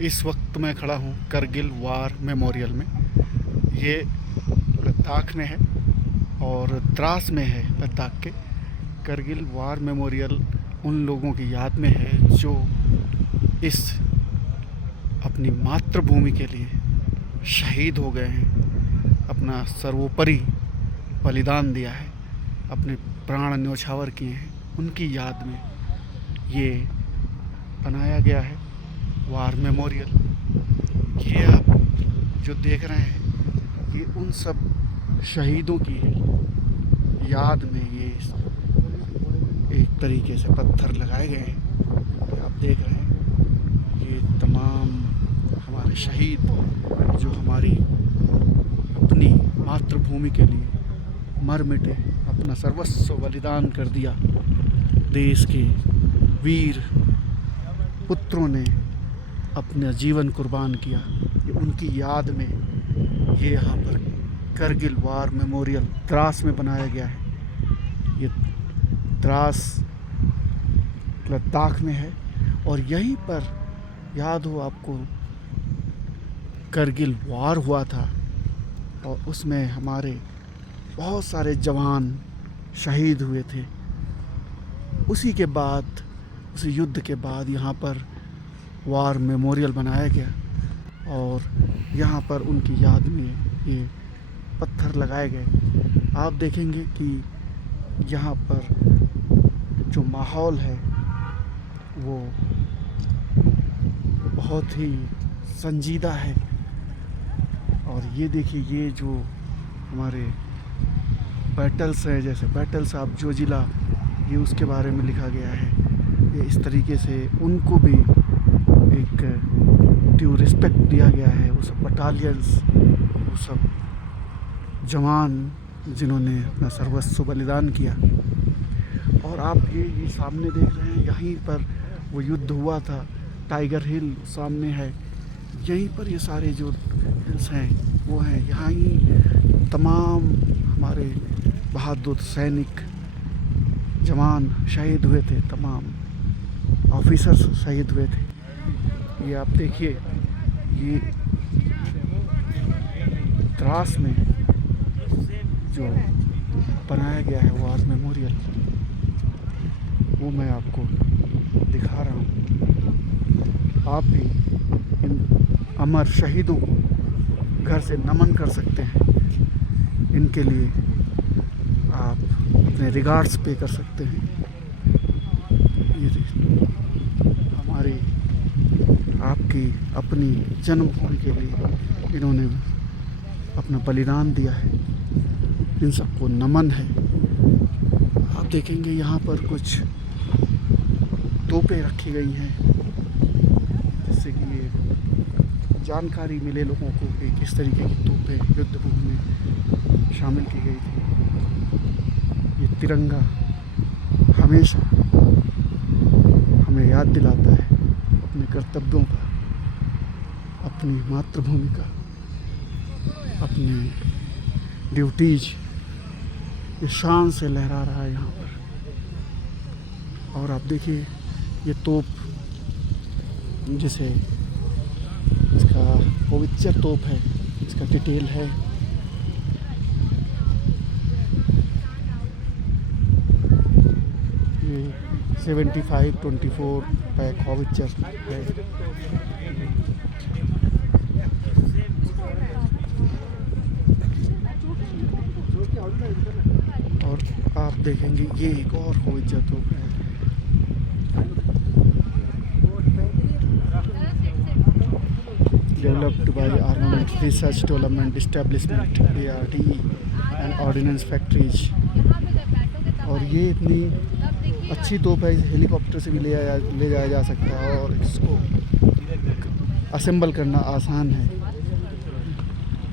इस वक्त मैं खड़ा हूँ करगिल वार मेमोरियल में। ये लद्दाख में है और द्रास में है। लद्दाख के करगिल वार मेमोरियल उन लोगों की याद में है जो इस अपनी मातृभूमि के लिए शहीद हो गए हैं, अपना सर्वोपरि बलिदान दिया है, अपने प्राण न्योछावर किए हैं। उनकी याद में ये बनाया गया है वार मेमोरियल। ये आप जो देख रहे हैं ये उन सब शहीदों की याद में ये एक तरीके से पत्थर लगाए गए हैं। ये आप देख रहे हैं ये तमाम हमारे शहीद जो हमारी अपनी मातृभूमि के लिए मर मिटे, अपना सर्वस्व बलिदान कर दिया। देश के वीर पुत्रों ने अपना जीवन कुर्बान किया। ये उनकी याद में ये यहाँ पर करगिल वार मेमोरियल द्रास में बनाया गया है। ये द्रास लद्दाख में है और यहीं पर याद हो आपको करगिल वार हुआ था और उसमें हमारे बहुत सारे जवान शहीद हुए थे। उसी के बाद, उस युद्ध के बाद यहाँ पर वार मेमोरियल बनाया गया और यहाँ पर उनकी याद में ये पत्थर लगाए गए। आप देखेंगे कि यहाँ पर जो माहौल है वो बहुत ही संजीदा है। और ये देखिए ये जो हमारे बैटल्स हैं, जैसे बैटल्स ऑफ जोजिला, ये उसके बारे में लिखा गया है। ये इस तरीके से उनको भी एक ड्यू रिस्पेक्ट दिया गया है। वो सब बटालियंस, वो सब जवान जिन्होंने अपना सर्वस्व बलिदान किया। और आप ये सामने देख रहे हैं, यहीं पर वो युद्ध हुआ था। टाइगर हिल सामने है, यहीं पर ये सारे जो हिल्स हैं वो हैं। यहाँ ही तमाम हमारे बहादुर सैनिक जवान शहीद हुए थे, तमाम ऑफिसर्स शहीद हुए थे। ये आप देखिए ये द्रास में जो बनाया गया है वार मेमोरियल, वो मैं आपको दिखा रहा हूँ। आप भी इन अमर शहीदों को घर से नमन कर सकते हैं। इनके लिए आप अपने रिगार्ड्स पे कर सकते हैं। ये हमारी आपकी अपनी जन्मभूमि के लिए इन्होंने अपना बलिदान दिया है। इन सबको नमन है। आप देखेंगे यहाँ पर कुछ तोपें रखी गई हैं, जिससे कि ये जानकारी मिले लोगों को कि किस तरीके की तोपें युद्ध भूमि में शामिल की गई थी। ये तिरंगा हमेशा हमें याद दिलाता है अपने कर्तव्यों का, अपनी मातृभूमि का, अपने ड्यूटीज। ये शान से लहरा रहा है यहाँ पर। और आप देखिए ये तोप, जिसे इसका होवित्जर तोप है, इसका डिटेल है। ये 75-24 पैक होवित्जर है। और आप देखेंगे ये एक और होवित्जर तोप है। Developed by Armament Research Development Establishment ARDE and Ordnance Factories। और ये इतनी अच्छी तोप है, हेलीकॉप्टर से भी ले जाया जा सकता है और इसको असेंबल करना आसान है।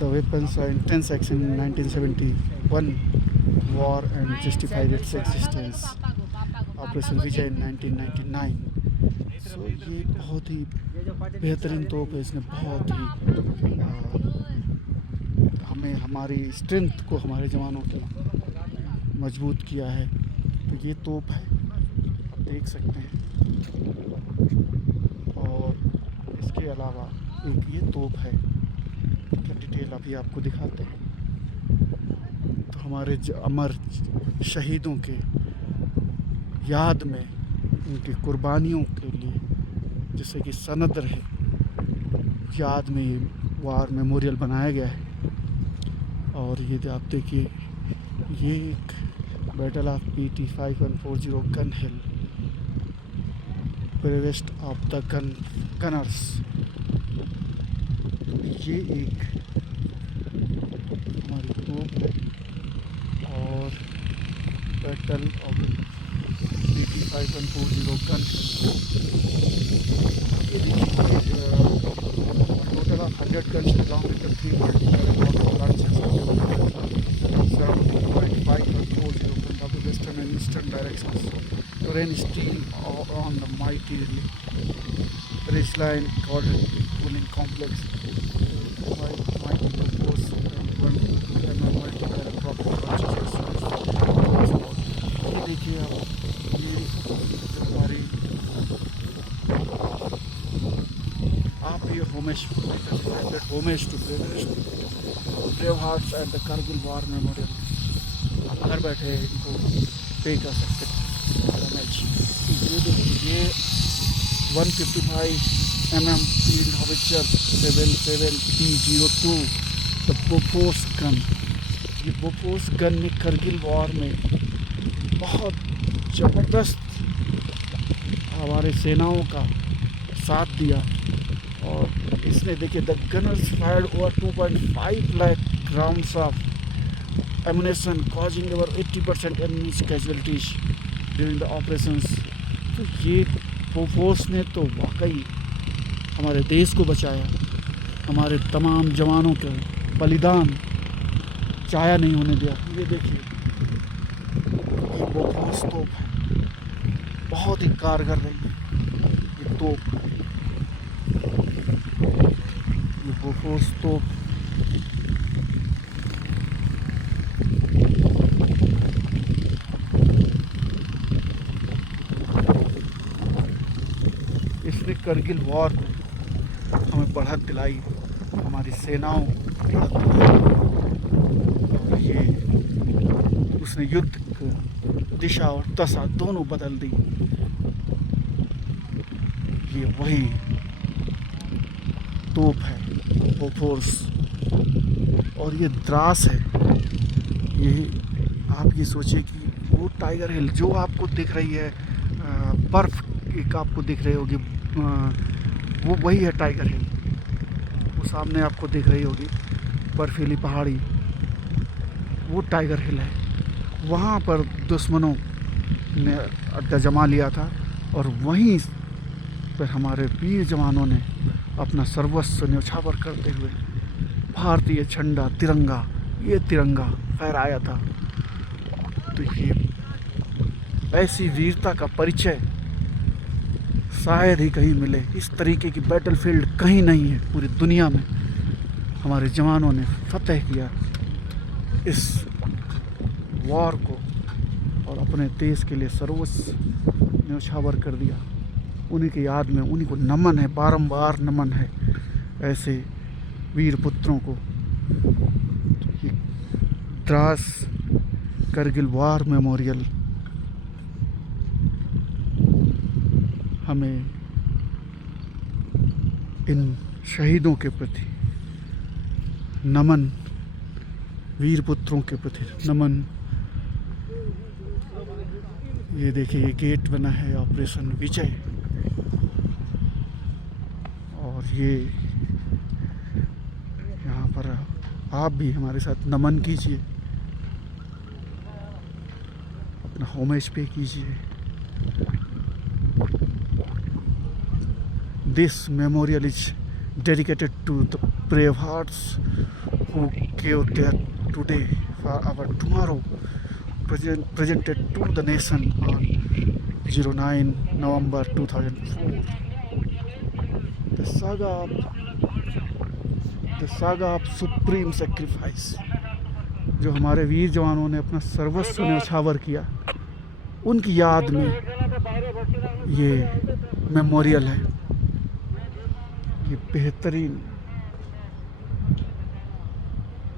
The weapons are intense action in 1971 war and justified its existence. Operation Vijay in 1999। सो ये बहुत ही बेहतरीन तोप है। इसने बहुत ही हमें हमारी स्ट्रेंथ को, हमारे जवानों की मजबूत किया है। तो ये तोप है, आप देख सकते हैं। और इसके अलावा एक ये तोप है, क्या डिटेल अभी आपको दिखाते हैं। तो हमारे अमर शहीदों के याद में, उनकी कुर्बानियों के लिए, जैसे कि सनद रहे, याद में ये वार मेमोरियल बनाया गया है। और ये आप देखिए, ये एक battle of PT 5140 gun hill, bravest of the Gunners. ये एक हमारी तोप है और बैटल ऑफ PT 5140 गन हिल। ये देखिए, total of 100 guns belong to the 3 branches of the 7.540 from the western and eastern directions to rain steel on the mighty ridgeline called cooling complex. Mighty force and multi-barrel rocket launchers. ये देखिए आप, ये हमारी आप ये homage to brave hearts and the Kargil War Memorial। आप घर बैठे इनको पे कर सकते हैं homage। ये देखिए, ये 155 mm field howitzer 77P02 the Bofors gun. ये बोफोर्स गन ने करगिल वॉर में बहुत ज़बरदस्त हमारे सेनाओं का साथ दिया। और इसने देखिए, the Gunners fired over 2.5 lakh rounds of ammunition causing over 80% enemies casualties during the operations. तो ये बोफोर्स ने तो वाकई हमारे देश को बचाया, हमारे तमाम जवानों के बलिदान जाया नहीं होने दिया। ये देखिए, ये बोफोर्स तोप है, बहुत ही कारगर रही है ये तोप। ये बोफोर्स तोप इसने करगिल वॉर में हमें बढ़त दिलाई, हमारी सेनाओं को बढ़त दिलाई। ये उसने युद्ध की दिशा और दशा दोनों बदल दी। ये वही तोप है बोफोर्स। और ये द्रास है। ये आप ये सोचिए कि वो टाइगर हिल जो आपको दिख रही है, बर्फ़ एक आपको दिख रही होगी, वो वही है टाइगर हिल। वो सामने आपको दिख रही होगी बर्फीली पहाड़ी, वो टाइगर हिल है। वहाँ पर दुश्मनों ने अड्डा जमा लिया था और वहीं पर हमारे वीर जवानों ने अपना सर्वस्व न्यौछावर करते हुए भारतीय झंडा तिरंगा, ये तिरंगा फहराया था। तो ये ऐसी वीरता का परिचय शायद ही कहीं मिले। इस तरीके की बैटलफील्ड कहीं नहीं है पूरी दुनिया में। हमारे जवानों ने फतेह किया इस वॉर को और अपने देश के लिए सर्वस्व न्यौछावर कर दिया। उन्हीं की याद में उन्हीं को नमन है, बारंबार नमन है ऐसे वीर पुत्रों को। ये द्रास करगिल वार मेमोरियल हमें इन शहीदों के प्रति नमन, वीर पुत्रों के प्रति नमन। ये देखिए, ये गेट बना है ऑपरेशन विजय। और ये यहाँ पर आप भी हमारे साथ नमन कीजिए, अपना होमेज पे कीजिए। This memorial is dedicated to the brave hearts who gave their today for our tomorrow, presented to the nation on 09 November 2004. The saga of supreme sacrifice, जो हमारे वीर जवानों ने अपना सर्वस्व न्यौछावर किया, उनकी याद में ये मेमोरियल है। ये बेहतरीन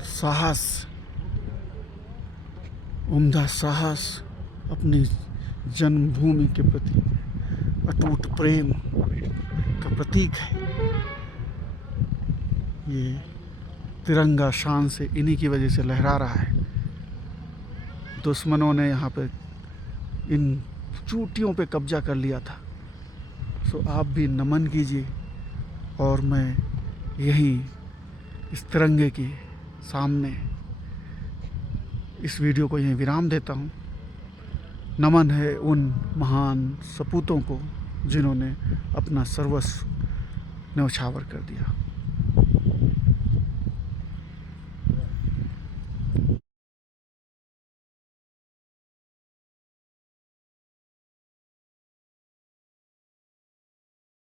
साहस, उम्दा साहस, अपनी जन्मभूमि के प्रति अटूट प्रेम का प्रतीक है। ये तिरंगा शान से इन्हीं की वजह से लहरा रहा है। दुश्मनों ने यहाँ पे इन चोटियों पे कब्जा कर लिया था। सो आप भी नमन कीजिए और मैं यहीं इस तिरंगे के सामने इस वीडियो को यहीं विराम देता हूँ। नमन है उन महान सपूतों को जिन्होंने अपना सर्वस्व न्यौछावर कर दिया।